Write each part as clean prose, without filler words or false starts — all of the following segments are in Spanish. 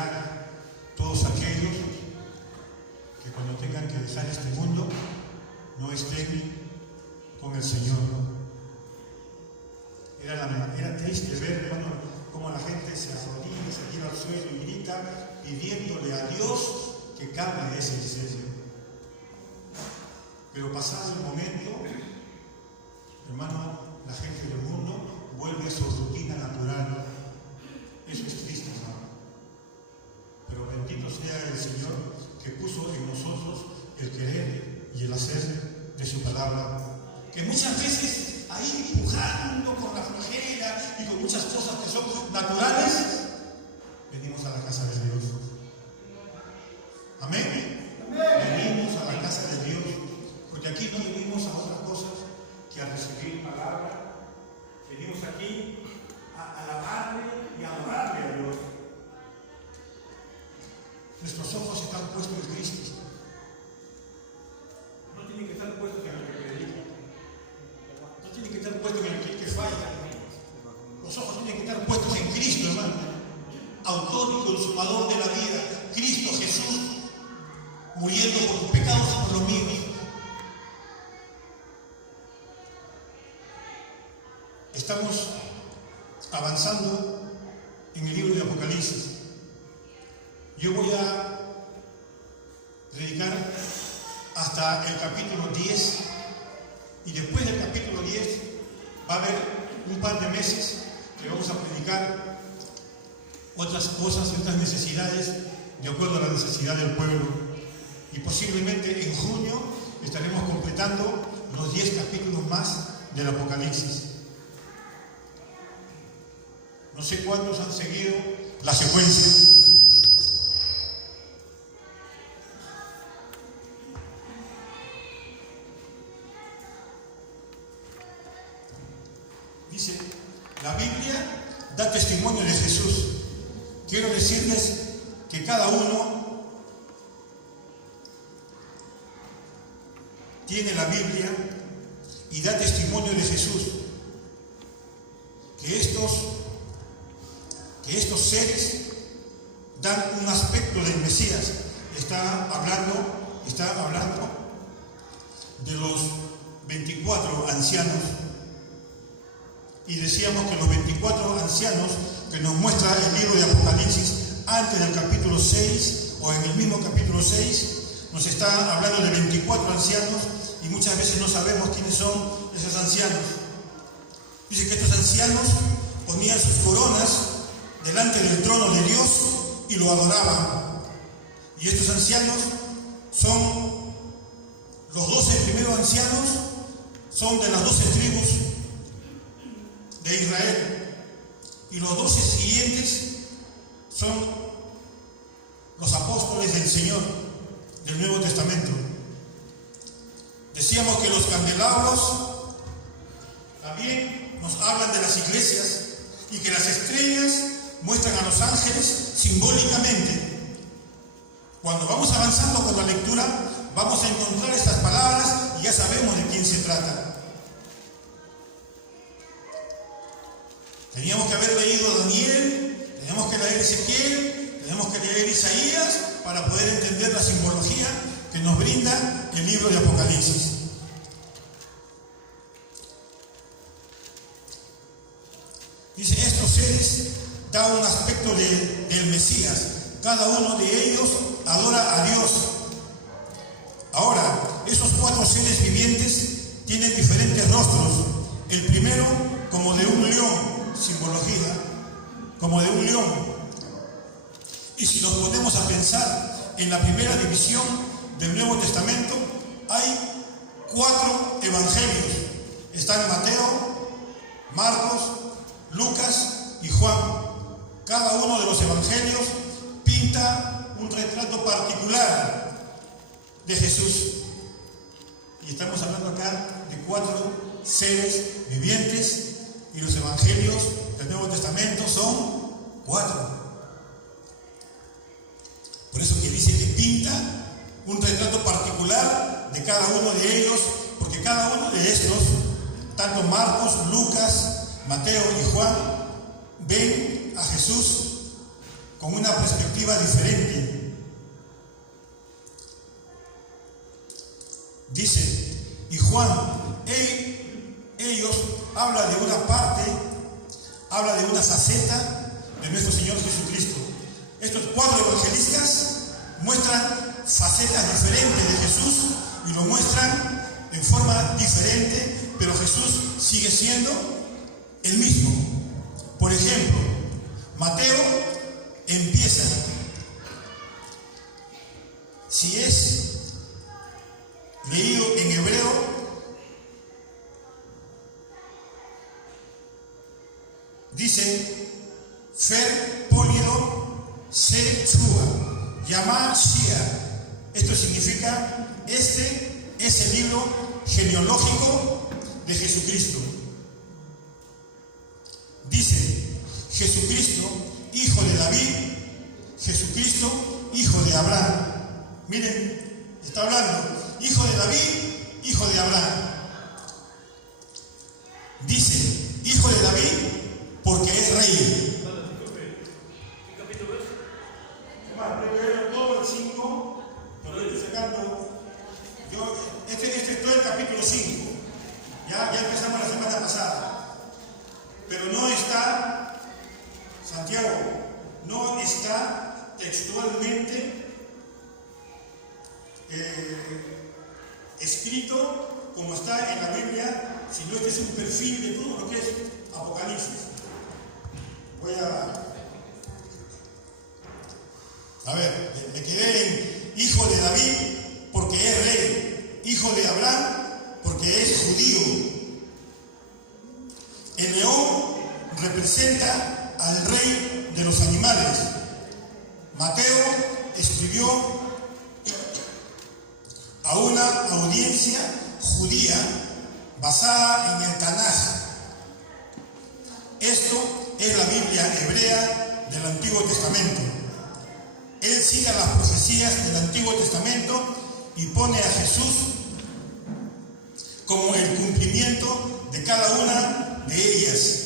liberar todos aquellos que cuando tengan que dejar este mundo no estén con el Señor. Era triste ver, hermano, cómo la gente se arrodilla, se tira al suelo y grita pidiéndole a Dios que cambie ese incendio. Pero pasado el momento, hermano, la gente del mundo vuelve a su rutina natural. Eso es triste, hermano. Pero bendito sea el Señor que puso en nosotros el querer y el hacer de su palabra. Que muchas veces ahí empujando con la flojera y con muchas cosas que son naturales, venimos a la casa de Dios. Amén. Venimos a la casa de Dios, porque aquí no venimos a otras cosas que a recibir palabra. Venimos aquí a alabarle y a adorarle a Dios. Nuestros ojos están puestos en Cristo. No tienen que estar puestos en el que predica. No tienen que estar puestos en el que falla. Los ojos tienen que estar puestos en Cristo, hermano. Autor y consumador de la vida. Cristo Jesús, muriendo por tus pecados y por los míos. Estamos avanzando en el libro de Apocalipsis. Yo voy a predicar hasta el capítulo 10 y después del capítulo 10 va a haber un par de meses que vamos a predicar otras cosas, otras necesidades de acuerdo a la necesidad del pueblo. Y posiblemente en junio estaremos completando los 10 capítulos más del Apocalipsis. No sé cuántos han seguido la secuencia. Dice, la Biblia da testimonio de Jesús. Quiero decirles que cada uno tiene la Biblia y da testimonio de Jesús. Que estos seres dan un aspecto del Mesías. Está hablando de los 24 ancianos. Y decíamos que los 24 ancianos que nos muestra el libro de Apocalipsis antes del capítulo 6 o en el mismo capítulo 6 nos está hablando de 24 ancianos y muchas veces no sabemos quiénes son esos ancianos. Dice que estos ancianos ponían sus coronas delante del trono de Dios y lo adoraban. Y estos ancianos son los 12 primeros ancianos, son de las 12 tribus de Israel, y los 12 siguientes son los apóstoles del Señor del Nuevo Testamento. Decíamos que los candelabros también nos hablan de las iglesias y que las estrellas muestran a los ángeles simbólicamente. Cuando vamos avanzando con la lectura vamos a encontrar estas palabras y ya sabemos de quién se trata. Teníamos que haber leído Daniel, teníamos que leer Ezequiel, teníamos que leer Isaías para poder entender la simbología que nos brinda el libro de Apocalipsis. Dice, estos seres dan un aspecto del Mesías. Cada uno de ellos adora a Dios. Ahora, esos 4 seres vivientes tienen diferentes rostros. El primero como de un león, simbología, como de un león. Y si nos ponemos a pensar en la primera división del Nuevo Testamento, hay 4 evangelios. Están Mateo, Marcos, Lucas y Juan. Cada uno de los evangelios pinta un retrato particular de Jesús. Y estamos hablando acá de 4 seres vivientes y los evangelios del Nuevo Testamento son 4. Por eso que dice que pinta un retrato particular de cada uno de ellos, porque cada uno de estos, tanto Marcos, Lucas, Mateo y Juan, ven a Jesús con una perspectiva diferente. Dice, y Juan, ellos habla de una parte, habla de una faceta de nuestro Señor Jesucristo. Estos 4 evangelistas muestran facetas diferentes de Jesús y lo muestran en forma diferente, pero Jesús sigue siendo el mismo. Por ejemplo, Mateo empieza, si es leído en hebreo, dice, Fer Polido Se Trua, Yamar Shia. Esto significa, este es el libro genealógico de Jesucristo. Dice, Jesucristo, hijo de David, Jesucristo, hijo de Abraham. Miren, está hablando, hijo de David, hijo de Abraham. Dice, hijo de David, porque es rey. ¿Qué capítulo es? Todo el 5, pero estoy sacando. Este es todo el capítulo 5. Ya empezamos la semana pasada. Pero no está, Santiago, no está textualmente escrito como está en la Biblia, sino este es un perfil de todo lo que es Apocalipsis. Voy a ver, me quedé en hijo de David porque es rey, hijo de Abraham porque es judío. El león representa al rey de los animales. Mateo escribió a una audiencia judía basada en el Tanaj. Esto es la Biblia hebrea del Antiguo Testamento. Él sigue las profecías del Antiguo Testamento y pone a Jesús como el cumplimiento de cada una de ellas.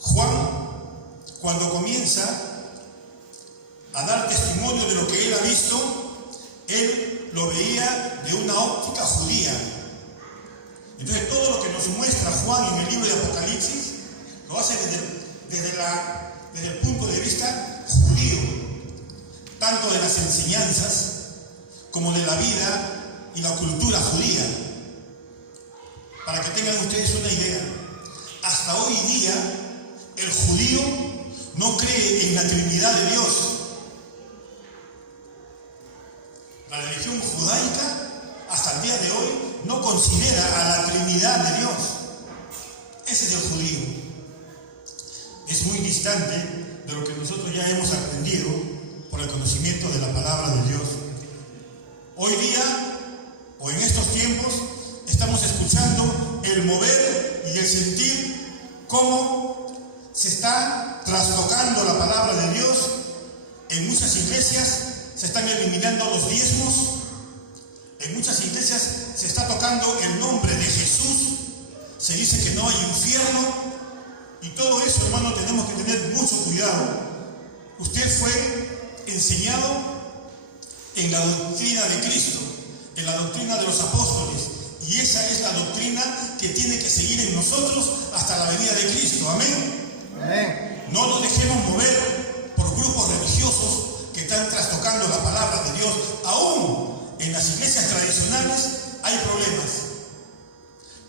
Juan, cuando comienza a dar testimonio de lo que él ha visto, él lo veía de una óptica judía. Entonces todo lo que nos muestra Juan en el libro de Apocalipsis lo hace desde el punto de vista judío, tanto de las enseñanzas como de la vida y la cultura judía. Para que tengan ustedes una idea, hasta hoy día el judío no cree en la Trinidad de Dios. La religión judaica hasta el día de hoy no considera a la Trinidad de Dios. Ese es el judío. Es muy distante de lo que nosotros ya hemos aprendido por el conocimiento de la palabra de Dios. Hoy día, o en estos tiempos, estamos escuchando el mover y el sentir cómo se está trastocando la palabra de Dios. En muchas iglesias se están eliminando los diezmos. En muchas iglesias se está tocando el nombre de Jesús. Se dice que no hay infierno. Y todo eso, hermano, tenemos que tener mucho cuidado. Usted fue enseñado en la doctrina de Cristo, en la doctrina de los apóstoles. Y esa es la doctrina que tiene que seguir en nosotros hasta la venida de Cristo. Amén. Amén. No nos dejemos mover por grupos religiosos que están trastocando la palabra de Dios. Aún en las iglesias tradicionales hay problemas.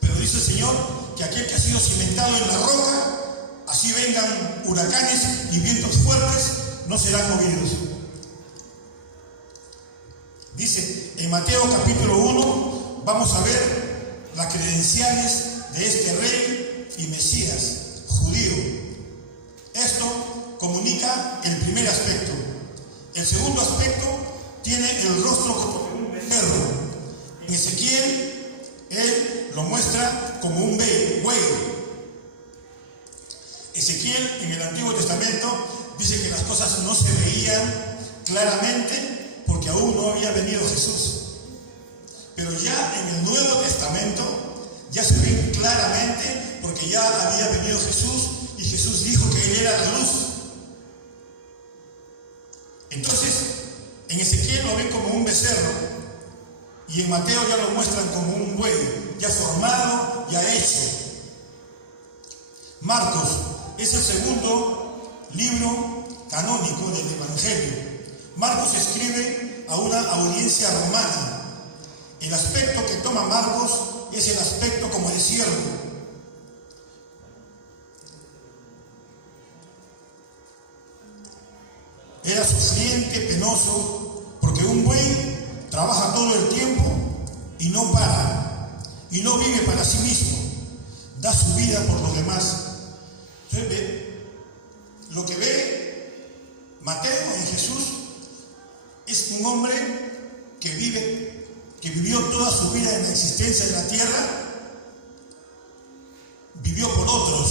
Pero dice el Señor que aquel que ha sido cimentado en la roca, así vengan huracanes y vientos fuertes, no serán movidos. Dice en Mateo capítulo 1, vamos a ver las credenciales de este rey y Mesías judío. Esto comunica el primer aspecto. El segundo aspecto tiene el rostro como un becerro. En Ezequiel, él lo muestra como un buey. Ezequiel en el Antiguo Testamento dice que las cosas no se veían claramente porque aún no había venido Jesús. Pero ya en el Nuevo Testamento ya se ven claramente porque ya había venido Jesús y y Jesús dijo que Él era la luz. Entonces, en Ezequiel lo ven como un becerro y en Mateo ya lo muestran como un buey, ya formado, ya hecho. Marcos es el segundo libro canónico del Evangelio. Marcos escribe a una audiencia romana. El aspecto que toma Marcos es el aspecto como de siervo. Era sufriente, penoso, porque un buey trabaja todo el tiempo y no para, y no vive para sí mismo, da su vida por los demás. Entonces, lo que ve Mateo en Jesús es un hombre que vivió toda su vida en la existencia de la tierra, vivió por otros.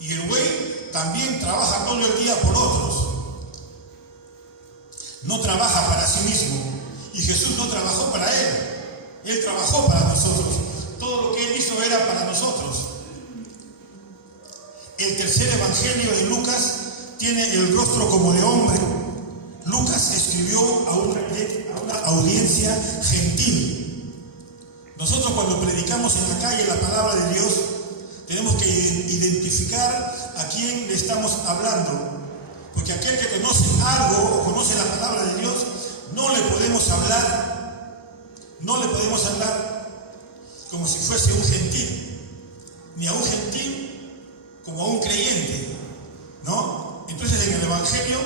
Y el buey también trabaja todo el día por otros. No trabaja para sí mismo. Y Jesús no trabajó para Él. Él trabajó para nosotros. Todo lo que Él hizo era para nosotros. El tercer evangelio de Lucas tiene el rostro como de hombre. Lucas escribió a una audiencia gentil. Nosotros cuando predicamos en la calle la palabra de Dios, tenemos que identificar a quién le estamos hablando. Porque aquel que conoce algo o conoce la palabra de Dios, no le podemos hablar como si fuese un gentil, ni a un gentil como a un creyente, ¿no? Entonces en el Evangelio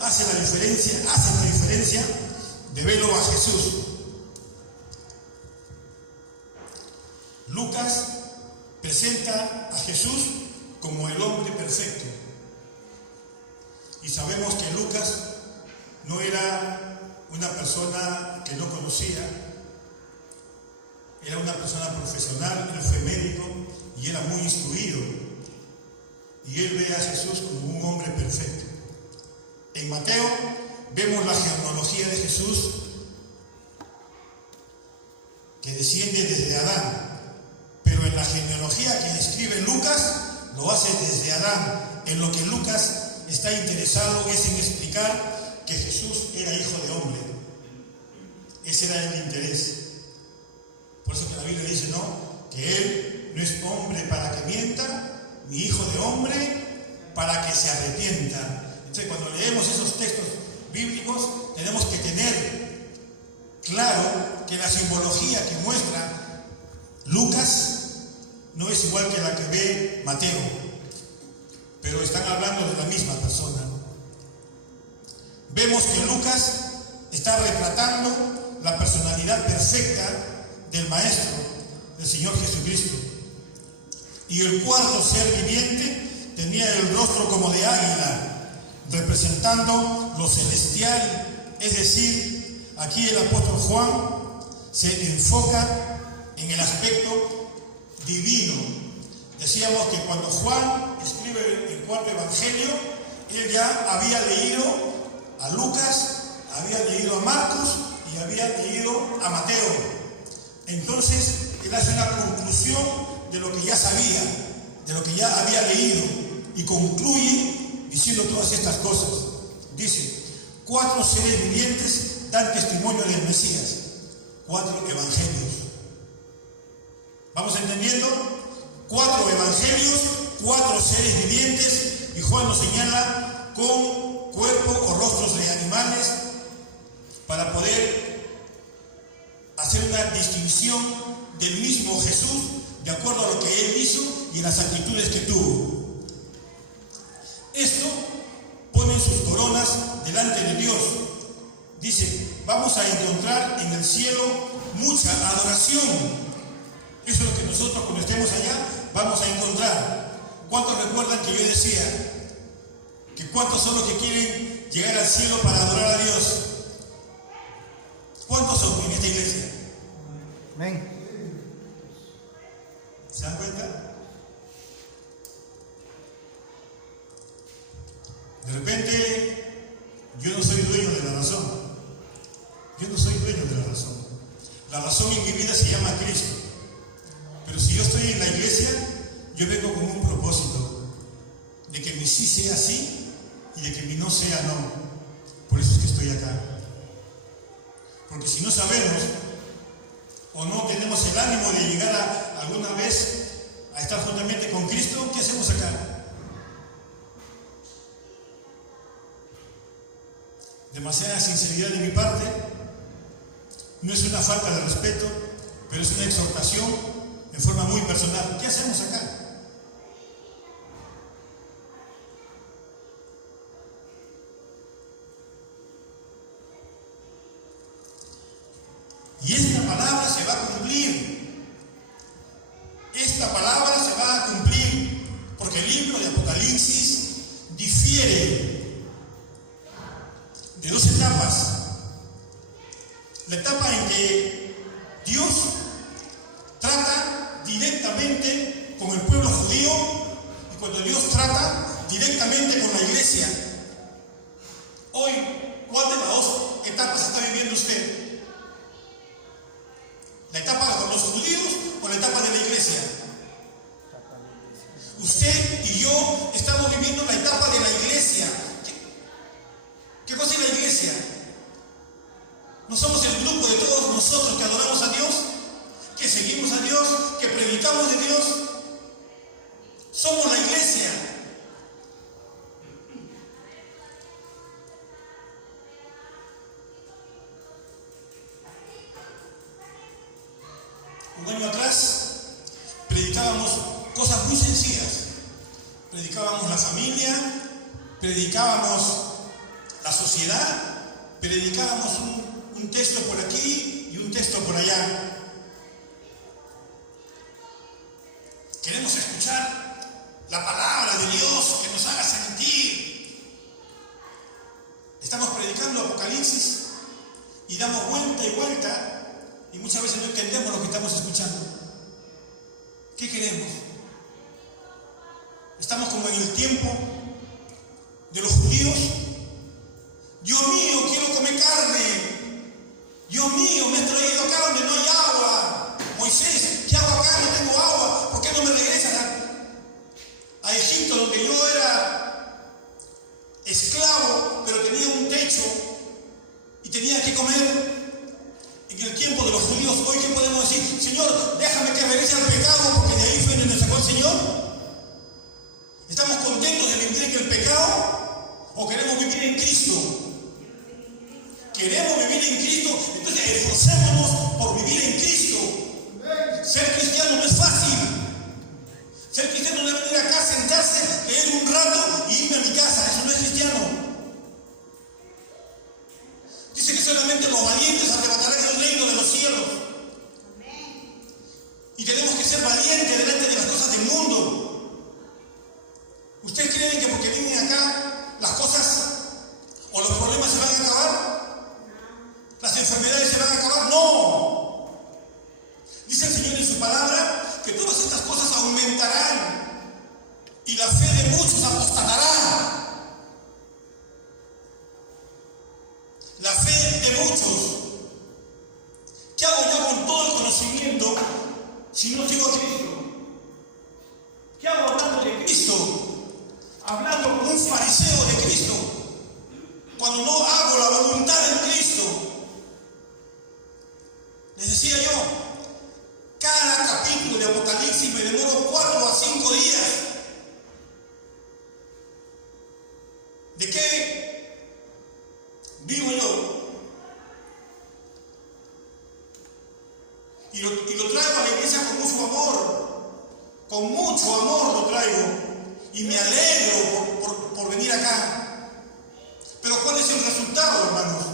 hace la diferencia de verlo a Jesús. Lucas presenta a Jesús como el hombre perfecto. Y sabemos que Lucas no era una persona que no conocía, era una persona profesional, él fue médico y era muy instruido. Y él ve a Jesús como un hombre perfecto. En Mateo vemos la genealogía de Jesús que desciende desde Adán, pero en la genealogía que escribe Lucas lo hace desde Adán. En lo que Lucas está interesado es en explicar que Jesús era hijo de hombre. Ese era el interés. Por eso que la Biblia dice, ¿no?, que Él no es hombre para que mienta, ni hijo de hombre para que se arrepienta. Entonces, cuando leemos esos textos bíblicos, tenemos que tener claro que la simbología que muestra Lucas no es igual que la que ve Mateo, pero están hablando de la misma persona. Vemos que Lucas está retratando la personalidad perfecta del Maestro, del Señor Jesucristo. Y el cuarto ser viviente tenía el rostro como de águila, representando lo celestial. Es decir, aquí el apóstol Juan se enfoca en el aspecto divino. Decíamos que cuando Juan escribe el cuarto evangelio, él ya había leído a Lucas, había leído a Marcos y había leído a Mateo. Entonces, él hace una conclusión de lo que ya sabía, de lo que ya había leído, y concluye diciendo todas estas cosas. Dice, 4 seres vivientes dan testimonio del Mesías, 4 evangelios. ¿Vamos entendiendo? 4 evangelios, 4 seres vivientes, y Juan nos señala con cuerpo o rostros de animales para poder hacer una distinción del mismo Jesús de acuerdo a lo que Él hizo y las actitudes que tuvo. Esto pone sus coronas delante de Dios. Dice, vamos a encontrar en el cielo mucha adoración. Eso es lo que nosotros cuando estemos allá vamos a encontrar. ¿Cuántos recuerdan que yo decía que cuántos son los que quieren llegar al cielo para adorar a Dios? ¿Cuántos son en esta iglesia? Amén. ¿Se dan cuenta? De repente, yo no soy dueño de la razón. Yo no soy dueño de la razón. La razón en mi vida se llama Cristo. Pero si yo estoy en la iglesia, Yo vengo con un propósito de que mi sí sea sí y de que mi no sea no. Por eso es que estoy acá. Porque si no sabemos o no tenemos el ánimo de llegar alguna vez a estar juntamente con Cristo, ¿qué hacemos acá? Demasiada sinceridad de mi parte. No es una falta de respeto, pero es una exhortación en forma muy personal. ¿Qué hacemos acá? Y esta palabra se va a cumplir. Esta palabra se va a cumplir porque el libro de Apocalipsis difiere de dos etapas. La etapa en que Dios trata directamente con el pueblo judío y cuando Dios trata directamente con la iglesia. Hoy, ¿cuál de las dos etapas está viviendo usted? ¿La etapa con los judíos o la etapa de la iglesia? Usted y yo estamos viviendo la etapa de la iglesia. ¿Qué cosa es la iglesia? ¿No somos el grupo de todos nosotros que adoramos a Dios? ¿Que seguimos a Dios? ¿Que predicamos de Dios? Somos la iglesia. Un año atrás predicábamos cosas muy sencillas. Predicábamos la familia, predicábamos la sociedad, predicábamos un texto por aquí y un texto por allá. Queremos escuchar la palabra de Dios que nos haga sentir. Estamos predicando Apocalipsis y damos vuelta y vuelta y muchas veces no entendemos lo que estamos escuchando. ¿Qué queremos? Estamos como en el tiempo de los judíos. Dios mío, quiero comer carne. Dios mío, me has traído acá donde no hay agua. Moisés, ¿qué hago acá? No tengo agua. ¿Por qué no me regresas a Egipto, donde yo era esclavo, pero tenía un techo y tenía que comer? En el tiempo de los judíos, hoy, ¿qué podemos decir? Señor, déjame que regrese al pecado, porque de ahí fue donde nos sacó el Señor. ¿Estamos contentos de vivir en el pecado o queremos vivir en Cristo? Queremos vivir en Cristo, entonces esforcémonos por vivir en Cristo. Ser cristiano no es fácil. Ser cristiano no es venir acá, sentarse, leer un rato y irme a mi casa. Eso no es cristiano. Dice que solamente los valientes arrebatarán el reino de los cielos. Y tenemos que ser valientes delante de las cosas del mundo. ¿Ustedes creen que porque vienen acá las cosas o los problemas se van a acabar? ¿Las enfermedades se van a acabar? No. Dice el Señor en su palabra que todas estas cosas aumentarán y la fe de muchos apostatará. La fe de muchos. ¿Qué hago yo con todo el conocimiento si no sigo a Cristo? ¿Qué hago hablando de Cristo? Hablando como un fariseo de Cristo, cuando no hago la voluntad de Cristo. Les decía yo, cada capítulo de Apocalipsis me demoro 4 a 5 días. ¿De qué vivo yo? Y lo traigo a la iglesia con mucho amor lo traigo. Y me alegro por venir acá. Pero ¿cuál es el resultado, hermanos?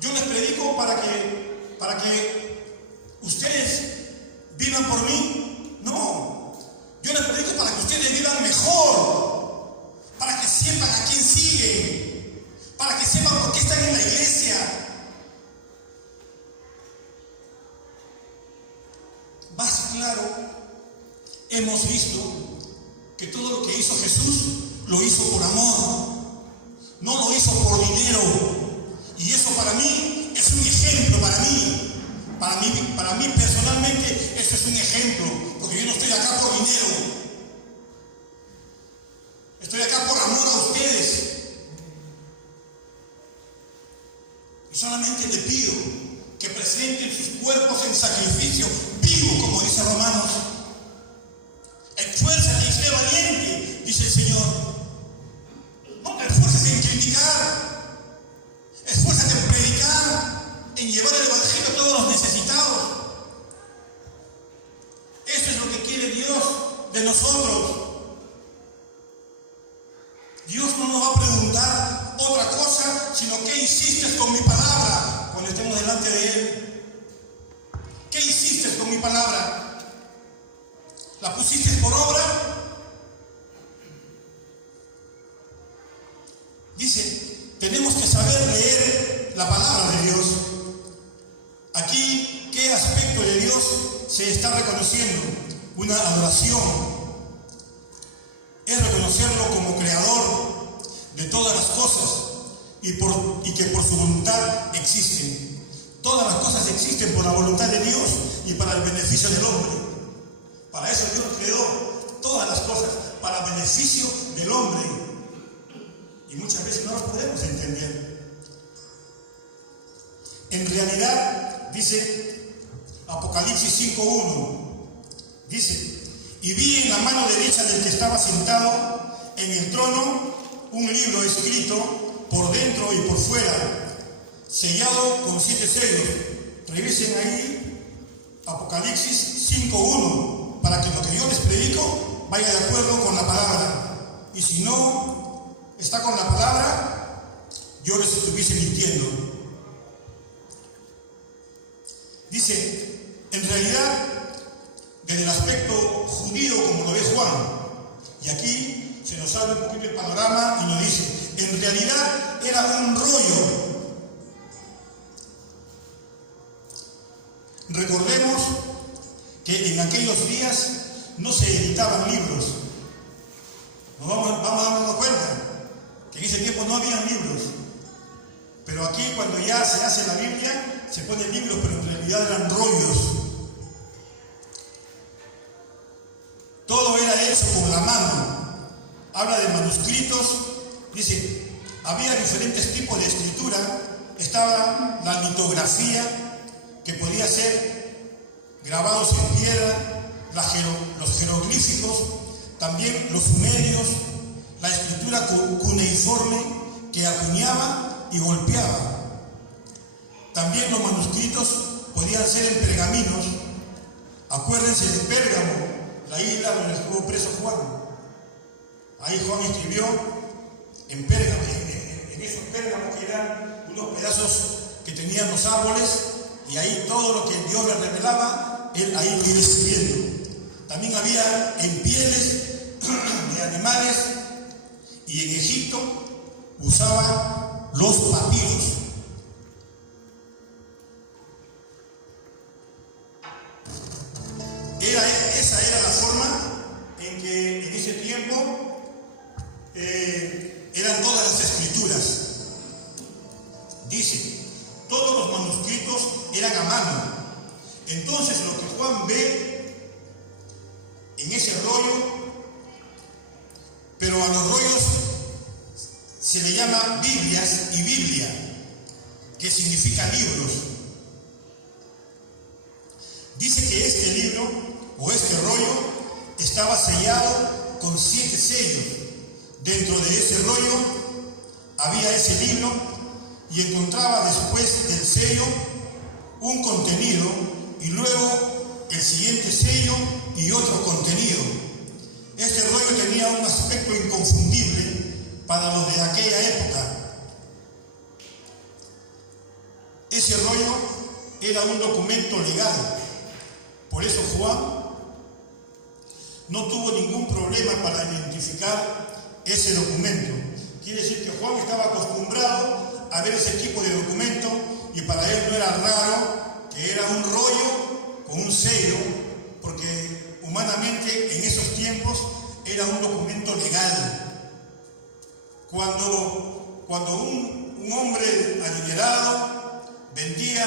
Yo les predico para que ustedes vivan por mí. No. Yo les predico para que ustedes vivan mejor. Para que sepan a quién siguen. Para que sepan por qué están en la iglesia. Más claro, hemos visto que todo lo que hizo Jesús lo hizo por amor, no lo hizo por dinero. Y eso para mí es un ejemplo, para mí personalmente, eso es un ejemplo. porque yo no estoy acá por dinero. Estoy acá por amor a ustedes. Y solamente le pido que presenten sus cuerpos en sacrificio vivo, como dice Romanos. Esfuérzate y sé valiente, dice el Señor. No te esfuerces en criticar. Esfuérzate en predicar, en llevar el evangelio a todos los necesitados. Eso es lo que quiere Dios de nosotros. Dios no nos va a preguntar otra cosa, sino ¿qué hiciste con mi palabra cuando estemos delante de Él? ¿Qué hiciste con mi palabra? ¿La pusiste por obra? Dice, tenemos que saber leer la palabra de Dios. Aquí, ¿qué aspecto de Dios se está reconociendo? Una adoración. Es reconocerlo como creador de todas las cosas y que por su voluntad existen. Todas las cosas existen por la voluntad de Dios y para el beneficio del hombre. Para eso Dios creó todas las cosas, para el beneficio del hombre. Y muchas veces no lo podemos entender. En realidad, dice Apocalipsis 5:1, dice: y vi en la mano derecha del que estaba sentado en el trono un libro escrito por dentro y por fuera, sellado con 7 sellos. Revisen ahí Apocalipsis 5:1, para que lo que yo les predico vaya de acuerdo con la palabra. Y si no está con la palabra, yo les estuviese mintiendo. Dice, en realidad, desde el aspecto judío, como lo ve Juan, y aquí se nos abre un poquito el panorama y nos dice, en realidad era un rollo. Recordemos que en aquellos días no se editaban libros. Nos vamos dando cuenta que en ese tiempo no habían libros. Pero aquí, cuando ya se hace la Biblia, se ponen libros, pero en realidad eran rollos. Todo era hecho con la mano. Habla de manuscritos. Dice, había diferentes tipos de escritura. Estaba la litografía, que podía ser grabados en piedra, los jeroglíficos, también los sumerios, la escritura cuneiforme, que acuñaba y golpeaba. También los manuscritos podían ser en pergaminos. Acuérdense de Pérgamo, la isla donde estuvo preso Juan. Ahí Juan escribió en Pérgamo, en esos pérgamos que eran unos pedazos que tenían los árboles, y ahí todo lo que Dios le revelaba, él ahí lo iba escribiendo. También había en pieles de animales, y en Egipto usaban los papiros. Esa era la forma en que en ese tiempo eran todas las escrituras. Dice, todos los manuscritos eran a mano. Entonces lo que Juan ve en ese rollo, pero a los rollos se le llama Biblias y Biblia, que significa libros. Dice que este libro o este rollo estaba sellado con 7 sellos. Dentro de ese rollo había ese libro y encontraba después del sello un contenido y luego el siguiente sello y otro contenido. Este rollo tenía un aspecto inconfundible para los de aquella época. Ese rollo era un documento legal. Por eso Juan no tuvo ningún problema para identificar ese documento. Quiere decir que Juan estaba acostumbrado a ver ese tipo de documento y para él no era raro que era un rollo con un sello, porque humanamente en esos tiempos era un documento legal. Cuando un hombre adinerado vendía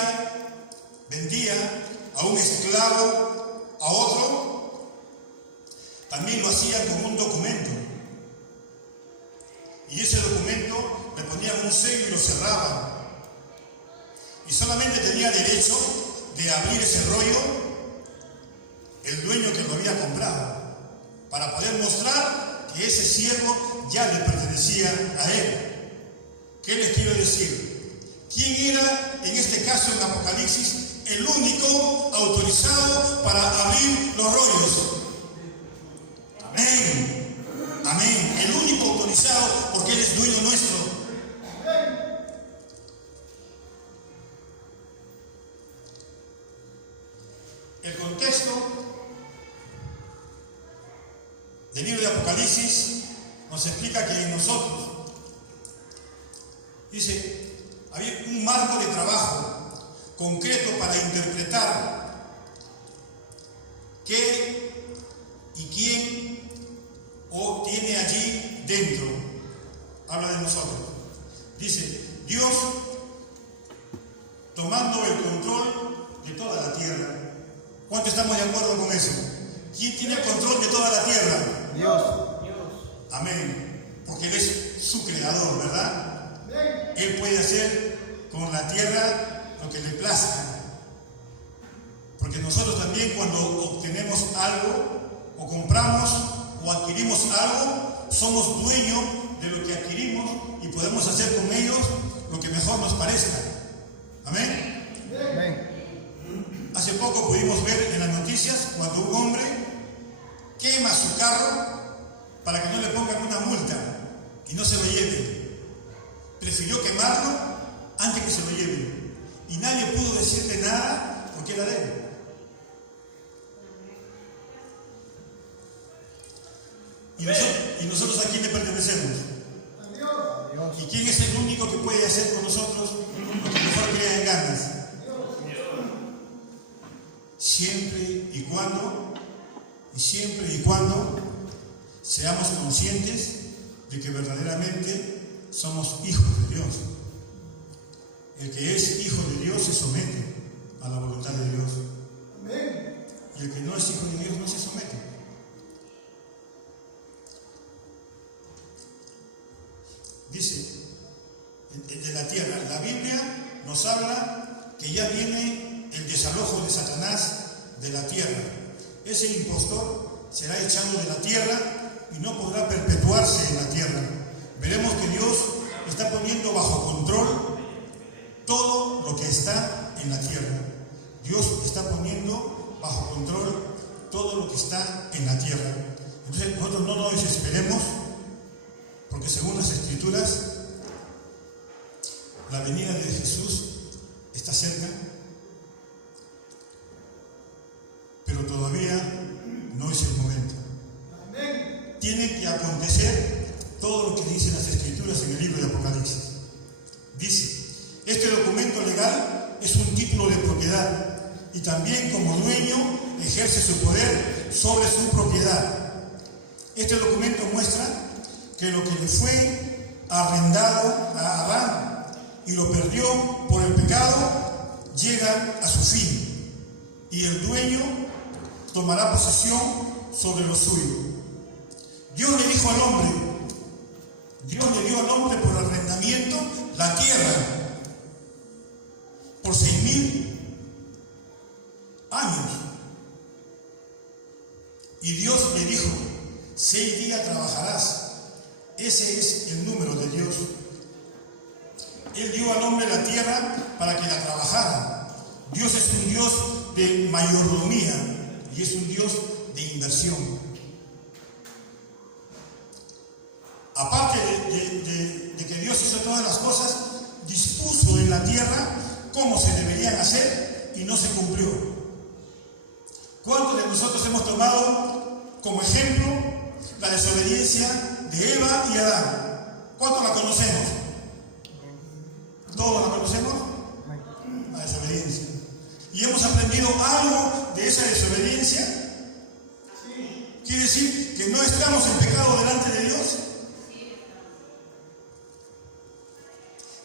a un esclavo a otro, también lo hacían con un documento. Y ese documento le ponían un sello y lo cerraban. Y solamente tenía derecho de abrir ese rollo el dueño que lo había comprado, para poder mostrar que ese siervo ya le pertenecía a él. ¿Qué les quiero decir? ¿Quién era, en este caso en Apocalipsis, el único autorizado para abrir los rollos? Amén. Amén. El único autorizado, porque Él es dueño nuestro. El contexto del libro de Apocalipsis nos explica que en nosotros, dice, había un marco de trabajo concreto para interpretar qué y quién o tiene allí dentro. Habla de nosotros. Dice, Dios tomando el control de toda la tierra. ¿Cuántos estamos de acuerdo con eso? ¿Quién tiene el control de toda la tierra? Dios. Amén. Porque Él es su creador, ¿verdad? Él puede hacer con la tierra lo que le plazca. Porque nosotros también, cuando obtenemos algo, o compramos, o adquirimos algo, somos dueños de lo que adquirimos y podemos hacer con ellos lo que mejor nos parezca. Amén. Amén. Hace poco pudimos ver en las noticias cuando un hombre quema su carro para que no le pongan una multa y no se lo lleven. Prefirió quemarlo antes que se lo lleven. Y nadie pudo decirle nada porque era de él. ¿Y nosotros a quién le pertenecemos? A Dios. ¿Y quién es el único que puede hacer con nosotros lo que mejor crea en ganas? Siempre y cuando seamos conscientes de que verdaderamente somos hijos de Dios. El que es hijo de Dios se somete a la voluntad de Dios. Y el que no es hijo de Dios no se somete. Dice, de la tierra, la Biblia nos habla que ya viene el desalojo de Satanás de la tierra. Ese impostor será echado de la tierra y no podrá perpetuarse en la tierra. Veremos que Dios está poniendo bajo control todo lo que está en la tierra. Dios está poniendo bajo control todo lo que está en la tierra. Entonces nosotros no nos desesperemos, porque según las Escrituras, la venida de Jesús está cerca, pero todavía no es el momento. Tiene que acontecer todo lo que dicen las Escrituras en el libro de Apocalipsis. Dice, este documento legal es un título de propiedad y también como dueño ejerce su poder sobre su propiedad. Este documento muestra que lo que le fue arrendado a Adán y lo perdió por el pecado llega a su fin y el dueño tomará posesión sobre lo suyo. Dios le dijo al hombre, Dios le dio al hombre por arrendamiento la tierra por 6,000 años. Y Dios le dijo, 6 días trabajarás. Ese es el número de Dios. Él dio al hombre la tierra para que la trabajara. Dios es un Dios de mayordomía y es un Dios de inversión. Aparte de que Dios hizo todas las cosas, dispuso en la tierra cómo se deberían hacer y no se cumplió. ¿Cuántos de nosotros hemos tomado como ejemplo la desobediencia de Eva y Adán? ¿Cuántos la conocemos? ¿Todos la conocemos? La desobediencia. ¿Y hemos aprendido algo de esa desobediencia? ¿Quiere decir que no estamos en pecado delante de Dios?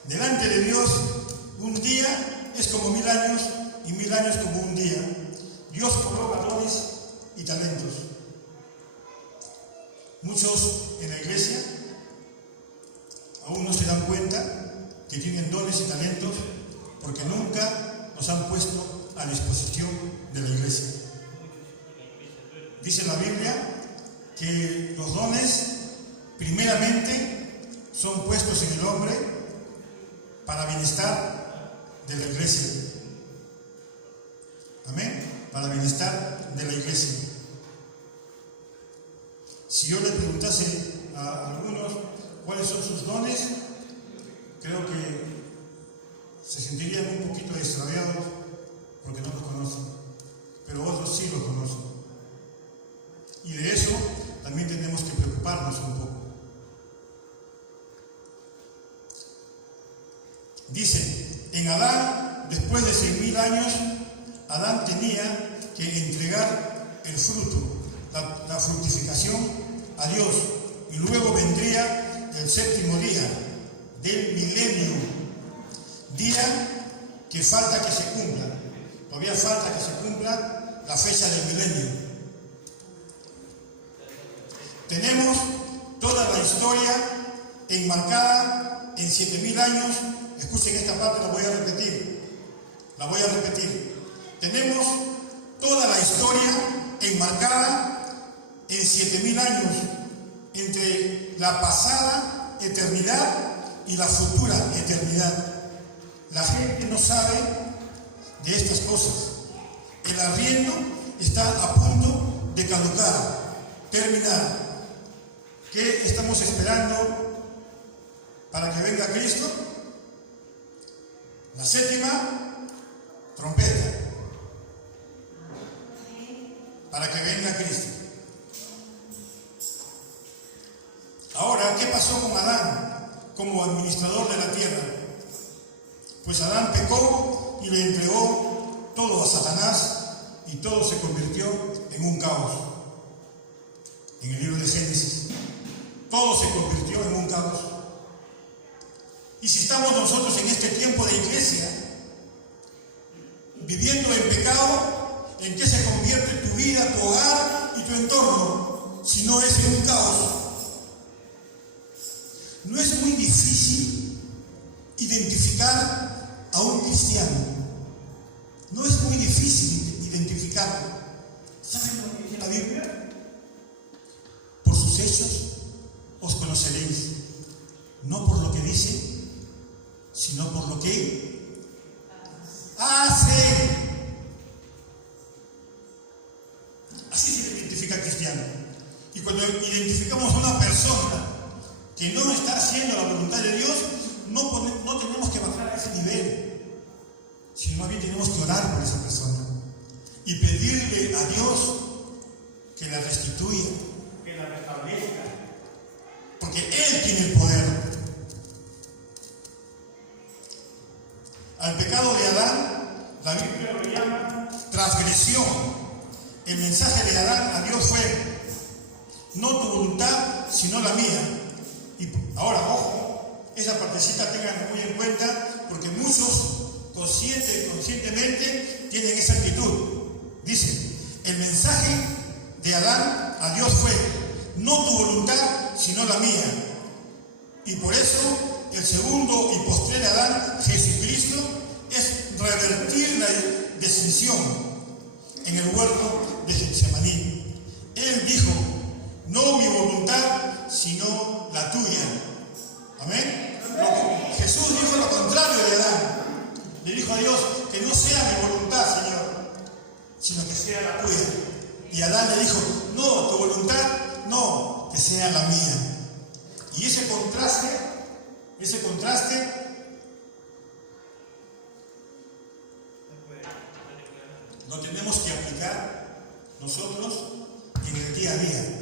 Delante de Dios, un día es como 1000 años y 1000 años como un día. Dios coloca dones y talentos. Muchos en la iglesia aún no se dan cuenta que tienen dones y talentos porque nunca los han puesto a disposición de la iglesia. Dice la Biblia que los dones primeramente son puestos en el hombre para bienestar de la iglesia. Amén. Para bienestar de la iglesia. Si yo le preguntase a algunos cuáles son sus dones, creo que se sentirían un poquito extraviados porque no los conocen, pero otros sí los conocen. Y de eso también tenemos que preocuparnos un poco. Dice, en Adán, después de 6.000 años, Adán tenía que entregar el fruto, la fructificación a Dios, y luego vendría el séptimo día del milenio, día que falta que se cumpla. Todavía falta que se cumpla la fecha del milenio. Tenemos toda la historia enmarcada en 7.000 años. Escuchen esta parte, la voy a repetir. Tenemos toda la historia enmarcada en 7.000 años entre la pasada eternidad y la futura eternidad. La gente no sabe de estas cosas. El arriendo está a punto de caducar, terminar. ¿Qué estamos esperando para que venga Cristo? La séptima trompeta. Para que venga Cristo. Ahora, ¿qué pasó con Adán como administrador de la tierra? Pues Adán pecó y le entregó todo a Satanás y todo se convirtió en un caos. En el libro de Génesis, todo se convirtió en un caos. Y si estamos nosotros en este tiempo de iglesia, viviendo en pecado, ¿en qué se convierte tu vida, tu hogar y tu entorno? Si no es en un caos. No es muy difícil identificar a un cristiano. No es muy difícil identificarlo. ¿Saben lo que dice la Biblia? Por sus hechos os conoceréis, no por lo que dice, sino por lo que hace. Así se identifica al cristiano. Y cuando identificamos a una persona que no está haciendo la voluntad de Dios, no tenemos que bajar a ese nivel, sino más bien tenemos que orar por esa persona y pedirle a Dios que la restituya, que la restablezca, porque Él tiene el poder. Al pecado de Adán, la Biblia lo llama transgresión. El mensaje de Adán a Dios fue: no tu voluntad, sino la mía. Y ahora, ojo, esa partecita tengan muy en cuenta, porque muchos conscientemente tienen esa actitud. Dice, el mensaje de Adán a Dios fue: no tu voluntad, sino la mía. Y por eso, el segundo y postrer Adán, Jesucristo, es revertir la decisión en el huerto de Getsemaní. Él dijo: no mi voluntad, sino la tuya. Amén. Jesús dijo lo contrario de Adán. Le dijo a Dios: que no sea mi voluntad, Señor, sino que sea la tuya. Y Adán le dijo: no, tu voluntad, no, que sea la mía. Y ese contraste lo tenemos que aplicar nosotros en el día a día.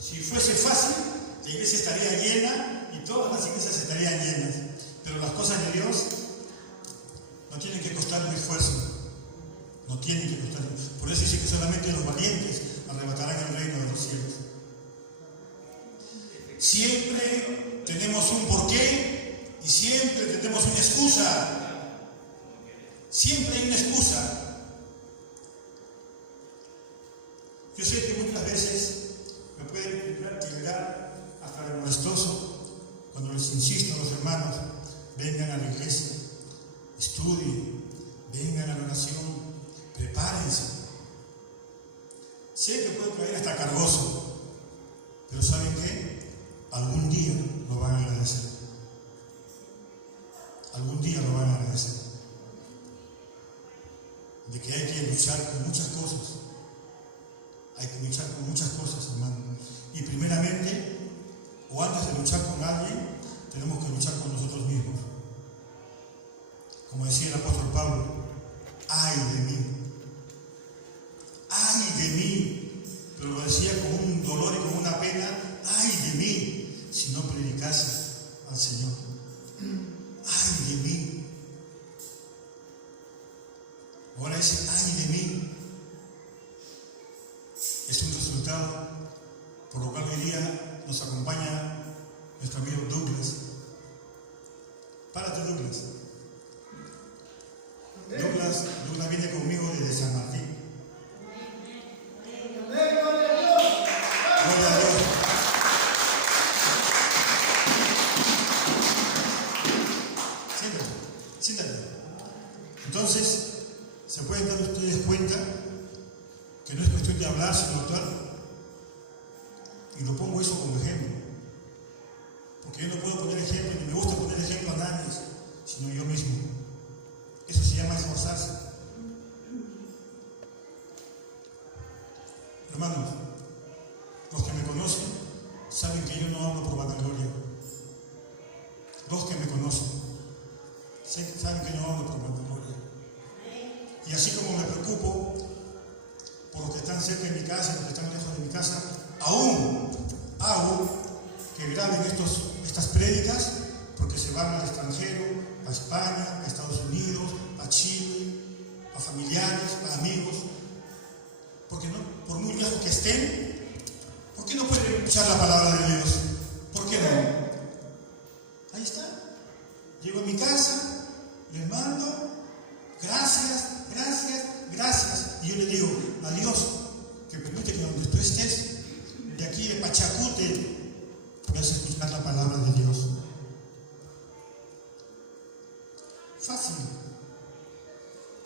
Si fuese fácil, la iglesia estaría llena y todas las iglesias estarían llenas. Pero las cosas de Dios no tienen que costar un esfuerzo. No tienen que costar. Por eso dice que solamente los valientes arrebatarán el reino de los cielos. Siempre tenemos un porqué y siempre tenemos una excusa. Siempre hay una excusa. Yo sé que muchas veces me pueden tildar hasta de molestoso cuando les insisto a los hermanos, vengan a la iglesia, estudien, vengan a la oración, prepárense. Sé que puede caer hasta cargoso, pero ¿saben qué? Algún día lo van a agradecer. Algún día lo van a agradecer. De que hay que luchar con muchas cosas. Hay que luchar con muchas cosas, hermano. Y primeramente, o antes de luchar con alguien, tenemos que luchar con nosotros mismos. Como decía el apóstol Pablo, ¡ay de mí! ¡Ay de mí! Pero lo decía con un dolor y con una pena, ¡ay de mí! Si no predicase al Señor. ¡Ay de mí! Ahora ese ¡ay de mí! Es un resultado por lo cual hoy día nos acompaña nuestro amigo Douglas. Párate, Douglas. Douglas viene conmigo desde San Martín. Gloria a Dios. Siéntate. Entonces, se pueden dar ustedes cuenta que no es cuestión de hablar, sino actuar. Y lo pongo eso como ejemplo. Porque yo no puedo poner ejemplo, ni me gusta poner ejemplo a nadie, sino yo mismo. Eso se llama esforzarse. Hermanos, los que me conocen saben que yo no hablo por vanagloria. Los que me conocen saben que no hablo por vanagloria. Y así como me preocupo por los que están cerca de mi casa y los que están lejos de mi casa, aún hago que graben estas prédicas porque se van al extranjero, a España, a Estados Unidos, a Chile, a familiares, a amigos. Porque no, por muy lejos que estén, ¿por qué no pueden escuchar la palabra de Dios? ¿Por qué no? Ahí está. Llego a mi casa, les mando, gracias. Y yo le digo a Dios que permite que donde tú estés, de aquí de Pachacute, puedas escuchar la palabra de Dios.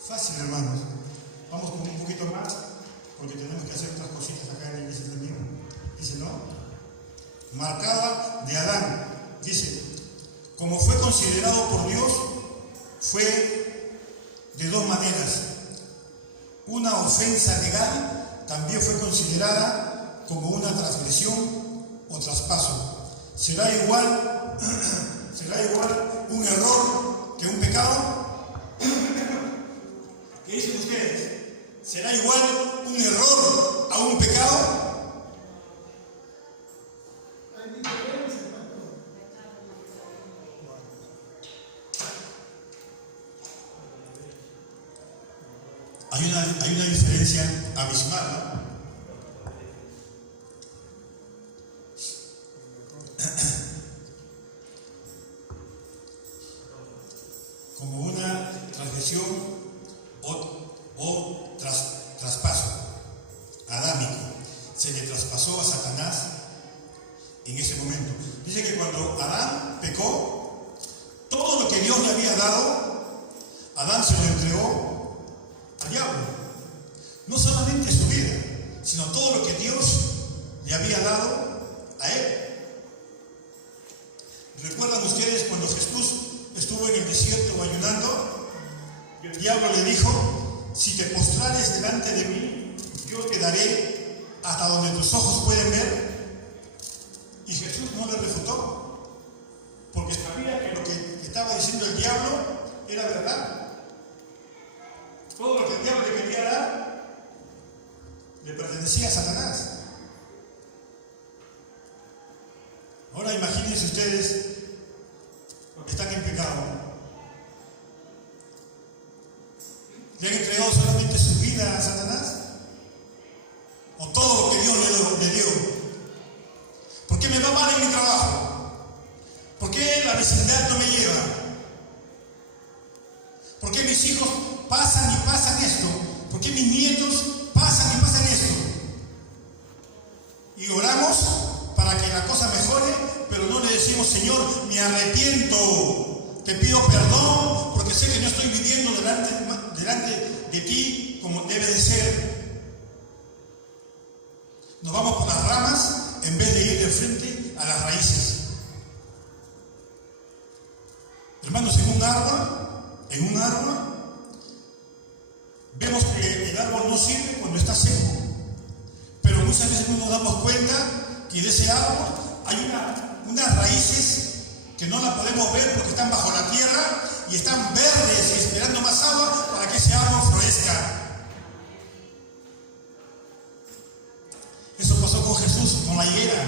Fácil, hermanos. Vamos con un poquito más, porque tenemos que hacer otras cositas acá en la iglesia también. Dice, ¿no? Marcada de Adán. Dice, como fue considerado por Dios, fue de dos maneras. Una ofensa legal también fue considerada como una transgresión o traspaso. ¿Será igual un error que un pecado? ¿Qué dicen ustedes? ¿Será igual un error a un pecado? Hay una diferencia abismal, ¿no? Como una transgresión o traspaso adámico. Se le traspasó a Satanás en ese momento. Dice que cuando Adán pecó, todo lo que Dios le había dado, Adán se lo entregó al diablo. No solamente su vida, sino todo lo que Dios le había dado a él. ¿Recuerdan ustedes cuando Jesús estuvo en el desierto ayunando? Y el diablo le dijo, si te postrares delante de mí, yo te daré hasta donde tus ojos pueden ver. Y Jesús no le refutó, porque sabía que lo que estaba diciendo el diablo era verdad. Todo lo que el diablo le quería dar le pertenecía a Satanás. Ahora imagínense ustedes los que están en pecado. ¿Le han entregado solamente su vida a Satanás? ¿O todo lo que Dios le dio? ¿Por qué me va mal en mi trabajo? ¿Por qué la vecindad no me lleva? ¿Por qué mis hijos pasan y pasan esto? ¿Por qué mis nietos pasan y pasan esto? y oramos para que la cosa mejore, pero no le decimos, Señor, me arrepiento, te pido perdón porque sé que no estoy viviendo delante de ti como debe de ser. Nos vamos por las ramas en vez de ir de frente a las raíces. Hermanos, en un árbol, vemos que el árbol no sirve cuando está seco, pero muchas veces no nos damos cuenta que de ese árbol hay unas raíces que no las podemos ver porque están bajo la tierra y están verdes y esperando más agua para que ese árbol florezca. Eso pasó con Jesús, con la higuera.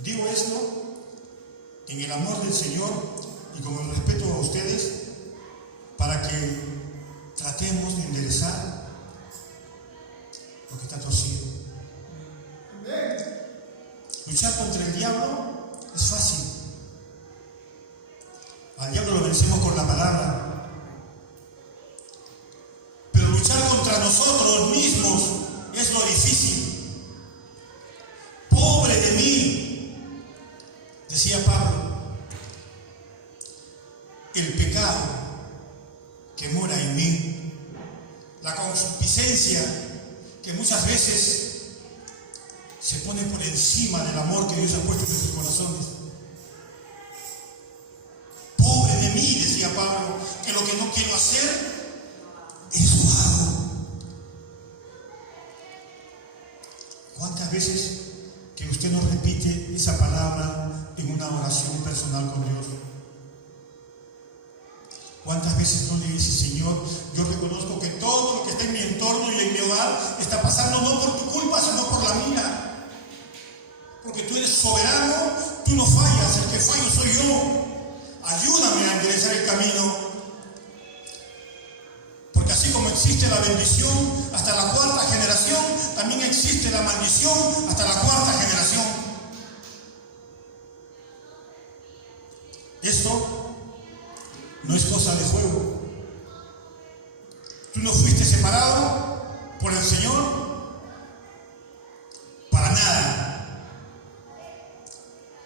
Digo esto en el amor del Señor y con el respeto a ustedes para que tratemos de enderezar lo que está torcido. Luchar contra el diablo es fácil. Al diablo lo vencemos con la palabra. Pero luchar contra nosotros mismos es lo difícil. Pobre de mí, decía Pablo. El pecado que mora en mí, la concupiscencia que muchas veces se pone por encima del amor que Dios ha puesto en sus corazones. Pobre de mí, decía Pablo, que lo que no quiero hacer, eso hago. ¿Cuántas veces que usted no repite esa palabra en una oración personal con Dios? ¿Cuántas veces no le dice, Señor, yo reconozco que todo lo que está en mi entorno y en mi hogar está pasando no por tu culpa, sino por la mía? Porque tú eres soberano, tú no fallas, el que fallo soy yo. Ayúdame a enderezar el camino. Porque así como existe la bendición hasta la cuarta generación, también existe la maldición hasta la cuarta generación. Esto no es cosa de juego. Tú no fuiste separado por el Señor para nada.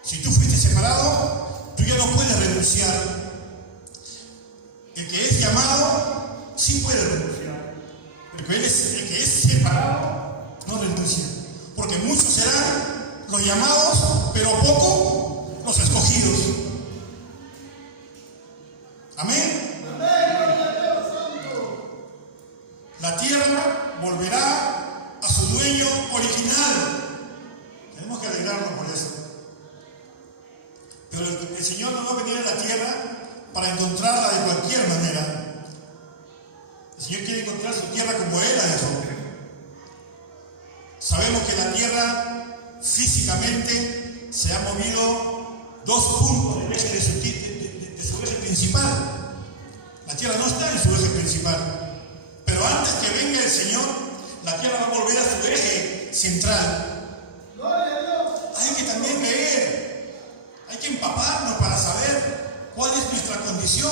Si tú fuiste separado, tú ya no puedes renunciar. El que es llamado sí puede renunciar. El que es separado no renuncia. Porque muchos serán los llamados, pero pocos los escogidos. Amén. La tierra volverá a su dueño original. Tenemos que alegrarnos por eso. Pero el Señor no va a venir a la tierra para encontrarla de cualquier manera. El Señor quiere encontrar su tierra como Él la dejó. Sabemos que la tierra físicamente se ha movido 2 puntos del eje de su eje principal. La tierra no está en su eje principal. Pero antes que venga el Señor, la tierra va a volver a su eje central. Hay que también leer. Hay que empaparnos para saber cuál es nuestra condición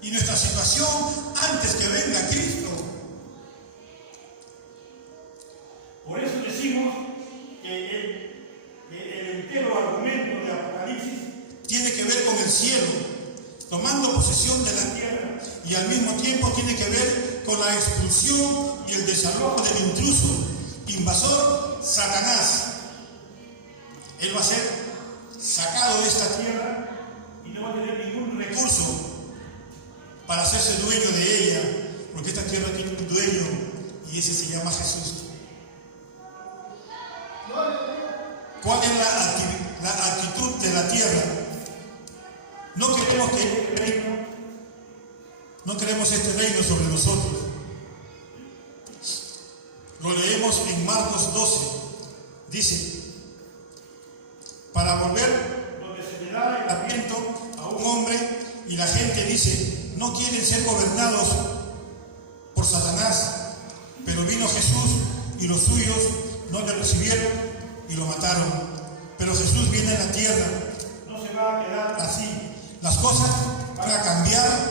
y nuestra situación antes que venga Cristo. Por eso decimos que el entero argumento de Apocalipsis tiene que ver con el cielo, tomando posesión de la tierra, y al mismo tiempo tiene que ver con la expulsión y el desalojo del intruso, invasor, Satanás. Él va a ser sacado de esta tierra y no va a tener ningún recurso para hacerse dueño de ella, porque esta tierra tiene un dueño y ese se llama Jesús. ¿Cuál es la actitud de la tierra? No queremos este reino sobre nosotros. Lo leemos en Marcos 12. Dice, para volver donde se le da el aliento a un hombre y la gente dice, no quieren ser gobernados por Satanás, pero vino Jesús y los suyos no le recibieron y lo mataron. Pero Jesús viene a la tierra, no se va a quedar así. Las cosas van a cambiar.